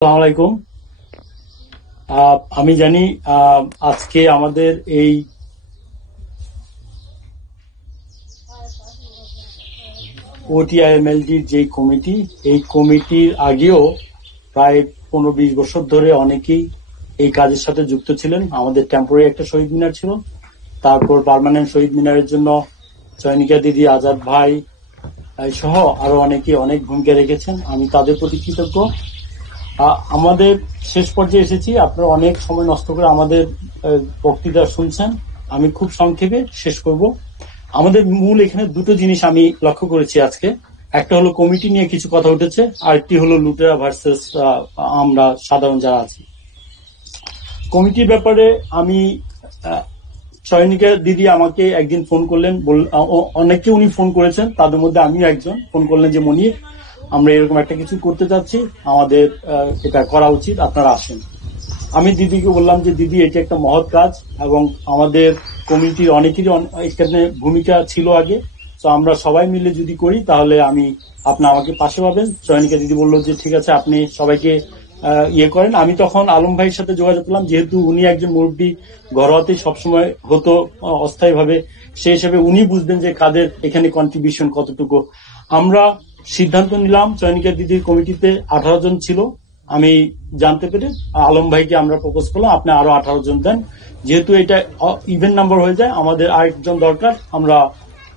আসসালামু আলাইকুম। আমি জানি আজকে আমাদের এই ওটিআইএমএলডির যে কমিটি, এই কমিটির আগেও প্রায় 15-20 বছর ধরে অনেকেই এই কাজের সাথে যুক্ত ছিলেন। আমাদের টেম্পোরারি একটা শহীদ মিনার ছিল, তারপর পার্মানেন্ট শহীদ মিনারের জন্য চয়নিকা দিদি, আজাদ ভাই সহ আরো অনেকে অনেক ভূমিকা রেখেছেন। আমি তাদের প্রতি কৃতজ্ঞ। আমাদের শেষ পর্যায়ে এসেছি। আপনারা অনেক সময় নষ্ট করে আমাদের বক্তৃতা শুনছেন। আমি খুব সংক্ষেপে শেষ করব। আমাদের মূল এখানে দুটো জিনিস আমি লক্ষ্য করেছি আজকে। একটা হলো কমিটি নিয়ে কিছু কথা উঠেছে, আরেকটি হলো লুটেরা ভার্সেস আমরা সাধারণ যারা আছি। কমিটির ব্যাপারে আমি চয়নিকা দিদি আমাকে একদিন ফোন করলেন, অনেককে উনি ফোন করেছেন, তাদের মধ্যে আমিও একজন। ফোন করলেন যে মনির, আমরা এরকম একটা কিছু করতে চাচ্ছি, আমাদের এটা করা উচিত, আপনারা আসেন। আমি দিদিকে বললাম যে দিদি, এটা একটা মহৎ কাজ এবং আমাদের কমিটির অনেকেরই এখানে ভূমিকা ছিল আগে, তো আমরা সবাই মিলে যদি করি তাহলে আপনি আমাকে পাশে পাবেন। চয়নিকা দিদি বললো যে ঠিক আছে, আপনি সবাইকে ইয়ে করেন। আমি তখন আলম ভাইয়ের সাথে যোগাযোগ করলাম, যেহেতু উনি একজন মুরব্বী, ঘরোয়াতে সবসময় হতো অস্থায়ীভাবে, সেই হিসেবে উনি বুঝবেন যে কাদের এখানে কন্ট্রিবিউশন কতটুকু। আমরা সিদ্ধান্ত নিলাম, চয়নিকা দিদির কমিটিতে 18 জন ছিল। আমি জানতে পেরে আলম ভাইকে আমরা প্রপোজ করলাম, আপনি আরো 18 জন দেন। যেহেতু এটা ইভেন নাম্বার হয়ে যায়, আমাদের আরেকজন দরকার। আমরা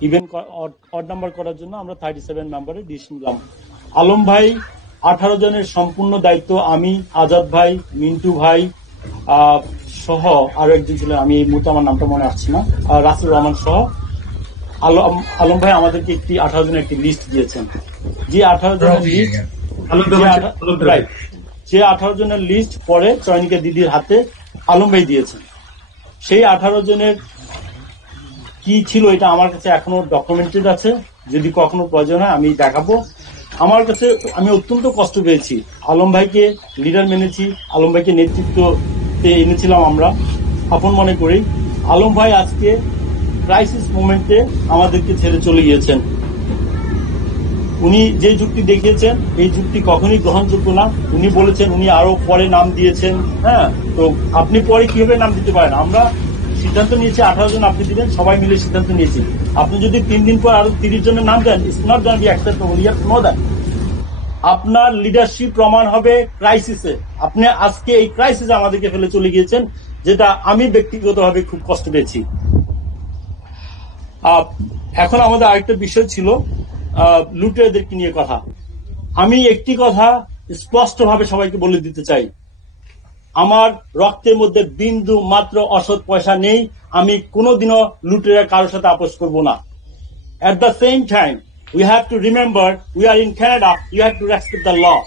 ইভেন অড নাম্বার করার জন্য আমরা 37 মেম্বারে ডিসিশন নিলাম। আলম ভাই 18 জনের সম্পূর্ণ দায়িত্ব আমি, আজাদ ভাই, মিন্টু ভাই সহ আরো একজন ছিলেন, আমি এই মুহূর্তে আমার নামটা মনে আসছে না, রাসেল রহমান সহ আলম ভাই আমাদেরকে 18 জনের একটি লিস্ট দিয়েছেন। যে 18 জনের লিস্ট যে 18 জনের লিস্ট পরে চয়নিকা দিদির হাতে আলম ভাই দিয়েছেন। সেই 18 জনের কি ছিল এটা আমার কাছে এখনো ডকুমেন্টেড আছে, যদি কখনো প্রয়োজন হয় আমি দেখাবো। আমার কাছে আমি অত্যন্ত কষ্ট পেয়েছি। আলম ভাইকে লিডার মেনেছি, আলম ভাইকে নেতৃত্বতে এনেছিলাম আমরা আপন মনে করি। আলম ভাই আজকে ক্রাইসিস মোমেন্টে আমাদেরকে ছেড়ে চলে গিয়েছেন। উনি যে যুক্তি দেখিয়েছেন এই যুক্তি কখনোই গ্রহণযোগ্য না। উনি বলেছেন উনি আরো পরে নাম দিয়েছেন। হ্যাঁ, তো আপনি পরে কিভাবে নাম দিতে পারেন? আমরা সিদ্ধান্ত নিয়েছি 18 জন আপনি দিবেন, সবাই মিলে সিদ্ধান্ত নিয়েছি। আপনি যদি 3 দিন পর আরো 30 জনের নাম দেন, it's not gonna be acceptable. You have to know that. আপনার লিডারশিপ প্রমাণ হবে ক্রাইসিসে। আপনি আজকে এই ক্রাইসিসে আমাদেরকে ফেলে চলে গিয়েছেন, যেটা আমি ব্যক্তিগতভাবে খুব কষ্ট পেয়েছি। এখন আমাদের আরেকটা বিষয় ছিল লুটেরাদেরকে নিয়ে কথা। আমি একটি কথা স্পষ্টভাবে সবাইকে বলে দিতে চাই, আমার রক্তের মধ্যে বিন্দু মাত্র অসৎ পয়সা নেই। আমি কোনোদিনও লুটেরা কারোর সাথে আপোষ করব না। At the same time, we have to remember we are in Canada, you have to respect the law.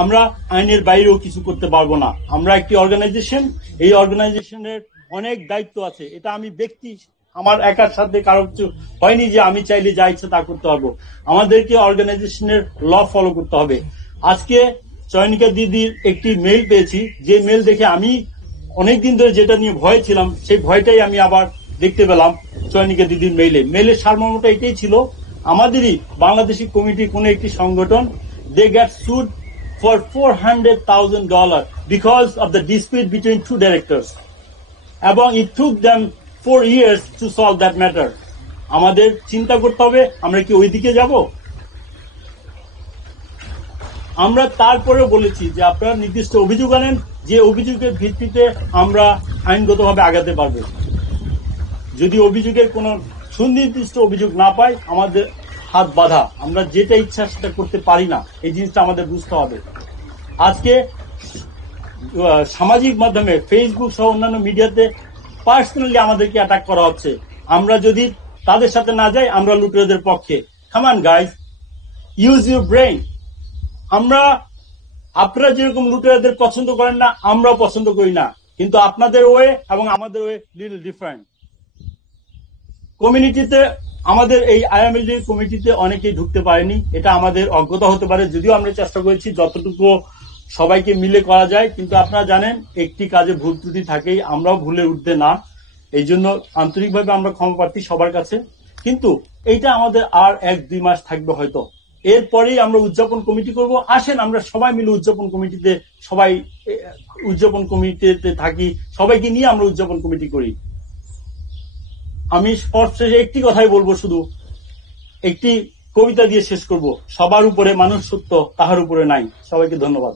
আমরা আইনের বাইরেও কিছু করতে পারবো না। আমরা একটি অর্গানাইজেশন, এই অর্গানাইজেশনের অনেক দায়িত্ব আছে। এটা আমি ব্যক্তি, আমার একার সাথে কারো কিছু হয়নি যে আমি চাইলে যা ইচ্ছা তা করতে পারবো। আমাদেরকে অর্গানাইজেশনের ল ফলো করতে হবে। আজকে চয়নিকা দিদির একটি মেইল পেয়েছি, যে মেইল দেখে আমি অনেকদিন ধরে যেটা নিয়ে ভয় ছিলাম, সেই ভয়টাই আমি আবার দেখতে পেলাম চয়নিকা দিদির মেইলের সারমর্মটা এটাই ছিল, আমাদেরই বাংলাদেশি কমিটির কোন একটি সংগঠন, they get sued for $400,000 because of the dispute between two directors. এবং it took them 4 years to solve that matter. আমাদের চিন্তা করতে হবে, আমরা কি ওইদিকে যাব? আমরা তারপরেও বলেছি যে আপনারা নির্দিষ্ট অভিযোগ আনেন, যে অভিযোগের ভিত্তিতে আমরা আইনগতভাবে আগাতে পারবো। যদি অভিযোগের কোন সুনির্দিষ্ট অভিযোগ না পাই, আমাদের হাত বাঁধা, আমরা যেটা ইচ্ছা সেটা করতে পারি না। এই জিনিসটা আমাদের বুঝতে হবে। আজকে সামাজিক মাধ্যমে ফেসবুক সহ অন্যান্য মিডিয়াতে পার্সোনালি আমাদেরকে অ্যাটাক করা হচ্ছে। আমরা যদি তাদের সাথে না যাই, আমরা লুটেরাদের পক্ষে। Come on guys, use your brain. আপনারা যেরকম লুটেরাদের পছন্দ করেন না, আমরাও পছন্দ করি না, কিন্তু আপনাদের ওয়ে এবং আমাদের ওয়ে লিটল ডিফারেন্ট। কমিউনিটিতে আমাদের এই আইএমএলডি কমিটিতে অনেকেই ঢুকতে পারেনি, এটা আমাদের অজ্ঞতা হতে পারে, যদিও আমরা চেষ্টা করেছি যতটুকু সবাইকে মিলে করা যায়। কিন্তু আপনারা জানেন একটি কাজে ভুল ত্রুটি থাকেই, আমরাও ভুলে উঠতে না। এই জন্য আন্তরিকভাবে আমরা ক্ষমা প্রার্থী সবার কাছে। কিন্তু এইটা আমাদের আর 1-2 মাস থাকবে হয়তো। এরপরেই আমরা উদযাপন কমিটি করব। আসেন আমরা সবাই মিলে উদযাপন কমিটিতে উদযাপন কমিটিতে থাকি, সবাইকে নিয়ে আমরা উদযাপন কমিটি করি। আমি সবশেষে একটি কথাই বলবো, শুধু একটি কবিতা দিয়ে শেষ করব। সবার উপরে মানুষ সত্য, তাহার উপরে নাই। সবাইকে ধন্যবাদ।